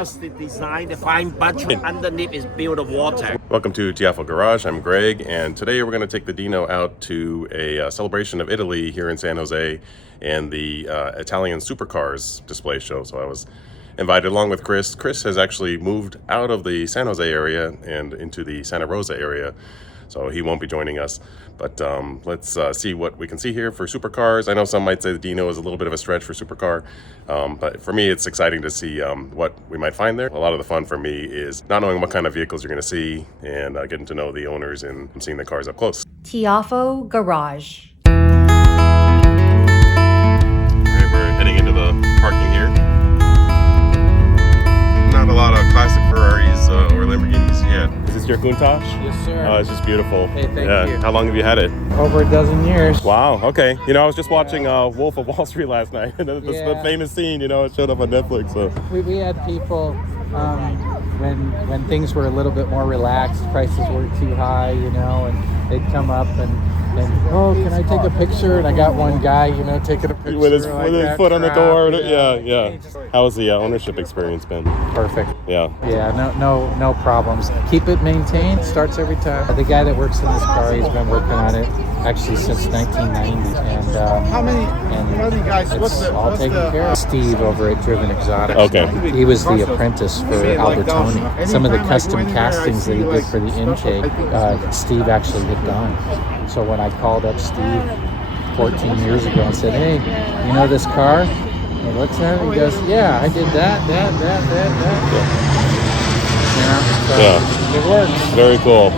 The design, the fine buttress underneath is built of water. Welcome to Tiafo Garage. I'm Greg, and today we're going to take the Dino out to a celebration of Italy here in San Jose and the Italian Supercars display show. So I was invited along with Chris. Chris has actually moved out of the San Jose area and into the Santa Rosa area, so he won't be joining us. But let's see what we can see here for Supercars. I know some might say the Dino is a little bit of a stretch for Supercar, but for me it's exciting to see what we might find there. A lot of the fun for me is not knowing what kind of vehicles you're going to see and getting to know the owners and seeing the cars up close. Tiafo Garage. All right, we're heading into the parking here. Not a lot of classic Ferraris or Lamborghinis yet. Is this your Countach? Yes, sir. Oh, it's just beautiful. Hey, thank you. How long have you had it? Over a dozen years. Wow, okay. You know, I was just watching Wolf of Wall Street last night, and the Yeah. famous scene, you know, it showed up on Netflix. So We had people, when things were a little bit more relaxed, prices weren't too high, you know, and they'd come up and oh, can I take a picture? And I got one guy, you know, taking a picture with his like foot on the crap, door. you know. Yeah. How has the ownership experience been? Perfect. Yeah. Yeah, no problems. Keep it maintained. Starts every time. The guy that works in this car, he's been working on it actually since 1990, and How many? and What are you guys? it's all taken care of. Steve over at Driven Exotics. Okay. He was the apprentice for Albertoni. Some of the custom castings that he did for the intake, Steve actually had done. So when I called up Steve 14 years ago and said, hey, you know this car? He looks at it and he goes, yeah, I did that. You know, so it works. Very cool.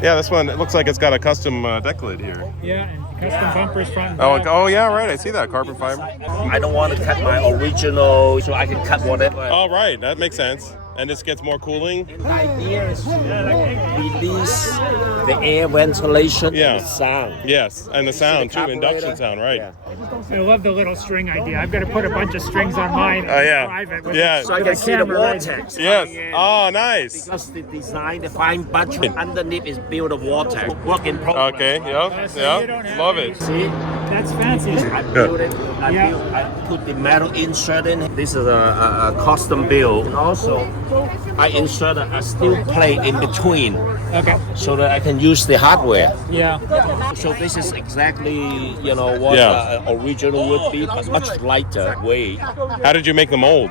Yeah, this one, it looks like it's got a custom deck lid here. Yeah, and custom bumpers front and Oh, back. oh yeah, right. I see that. Carbon fiber. I don't want to cut my original, so I can cut whatever. Oh, right. That makes sense. And this gets more cooling. And the idea is to release the air ventilation Yeah. and the sound. Yes, and the sound too, carburetor. induction sound, right? Yeah. I love the little string idea. I've got to put a bunch of strings on mine and Oh, yeah. drive it with Yeah. So I with can a see the camera right here. vortex. Yes. coming in. Oh, nice. Because the design, the fine buttress underneath is built of water. Work in progress. Okay. Yep. So you don't have Love any- it. See, That's fancy. I built it. Yeah. I put the metal insert in. This is a custom build. And also, I insert a steel plate in between Okay. so that I can use the hardware. Yeah. So this is exactly, you know, what Yeah. original would be, but much lighter weight. How did you make the mold?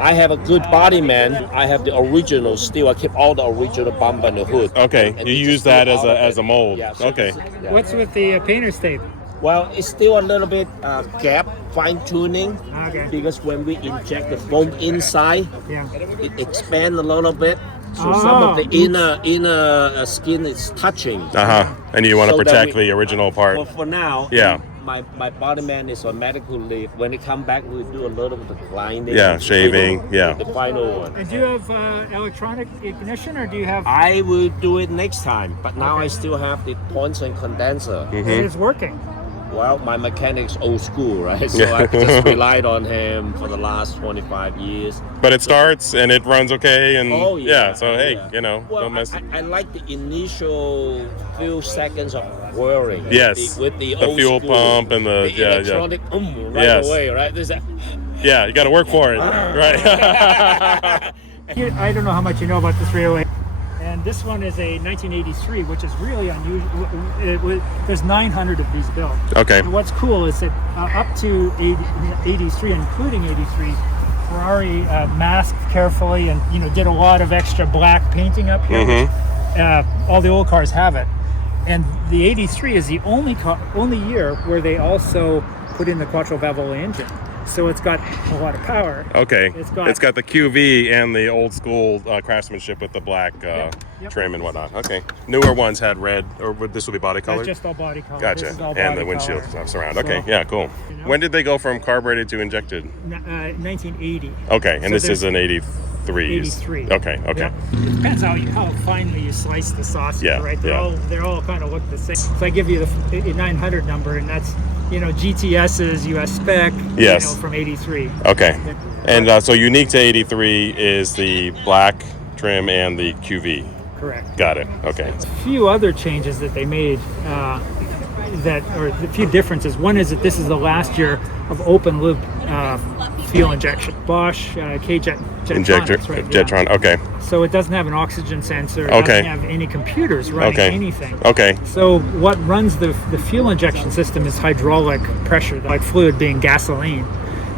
I have a good body, man. I have the original steel. I keep all the original bumper and the hood. Okay, And you this use is that still as a all of it. mold. Yeah, so Okay. this is- yeah. What's with the painter's tape? Well, it's still a little bit gap fine tuning Okay. because when we inject the foam inside, Yeah. it expands a little bit. So some of the inner skin is touching. And you want to So that protect we- the original part. For now, Yeah. my body man is on medical leave. When it come back, we'll do a little bit of grinding. Yeah, shaving, yeah. The final one. And do you have electronic ignition, or do you have? I will do it next time, but now I still have the points and condenser. Mm-hmm. It is working. Well, my mechanic's old school, right? So I just relied on him for the last 25 years. But it starts and it runs okay, and Oh, yeah. so hey, Yeah. you know, Well, don't mess. I like the initial few seconds of whirring. Yes, with the the old fuel school, pump and the electronic right Yes. away, right? There's that. Yeah, you got to work for it, right? Here, I don't know how much you know about this railway. And this one is a 1983, which is really unusual. There's 900 of these built. Okay. And what's cool is that up to 83, including 83, Ferrari masked carefully and did a lot of extra black painting up here. Which, all the old cars have it. And the 83 is the only year where they also put in the Quattro Valvoline engine. So it's got a lot of power. Okay. It's got the QV and the old school craftsmanship with the black Yep. trim and whatnot. Okay. Newer ones had red, or this will be body colored? Just all body color. Gotcha. This is all And body the windshield color. surround. So, Okay. Yeah. Cool. When did they go from carbureted to injected? 1980. Okay. And So this is there's an 83. 83. Okay. Okay. Yep. It depends how finely you slice the sausage, Yeah, right? yeah. They're all kind of look the same. So I give you the 900 number, and that's GTS's US spec. Yes. From 83. Okay. And so unique to 83 is the black trim and the QV. Correct. Got it. Okay. A few other changes that they made or a few differences. One is that this is the last year of open loop fuel injection. Bosch K-Jet Injector, right? Jetron. Okay. So it doesn't have an oxygen sensor. It Okay. doesn't have any computers running anything. Okay. So what runs the fuel injection system is hydraulic pressure, like fluid being gasoline.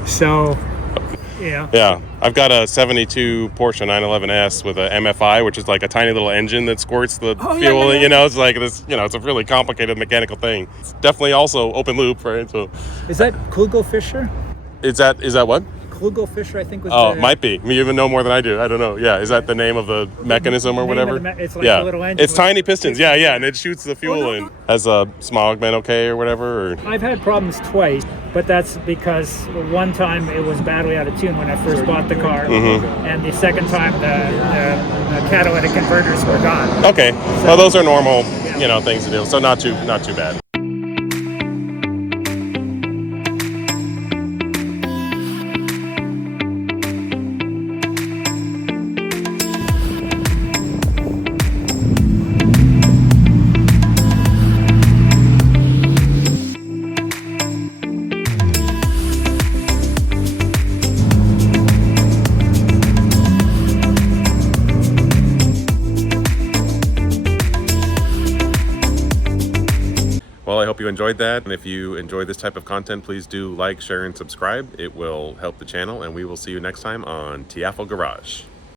So, Yeah, I've got a 72 Porsche 911S with a MFI, which is like a tiny little engine that squirts the fuel. It's like this. It's a really complicated mechanical thing. It's definitely also open loop, right? So, is that Kugelfischer? is that what? Kugelfischer, I think was. Oh, it might be. You even know more than I do. I don't know. Yeah, is that the name of the mechanism or name whatever? of the it's like a little engine. It's tiny pistons. Yeah, and it shoots the fuel in. Has smog been okay or whatever? Or? I've had problems twice, but that's because one time it was badly out of tune when I first bought the car, and the second time the catalytic converters were gone. Okay, well those are normal, things to do. So not too bad. Well, I hope you enjoyed that. And if you enjoy this type of content, please do like, share, and subscribe. It will help the channel, and we will see you next time on Tiafo Garage.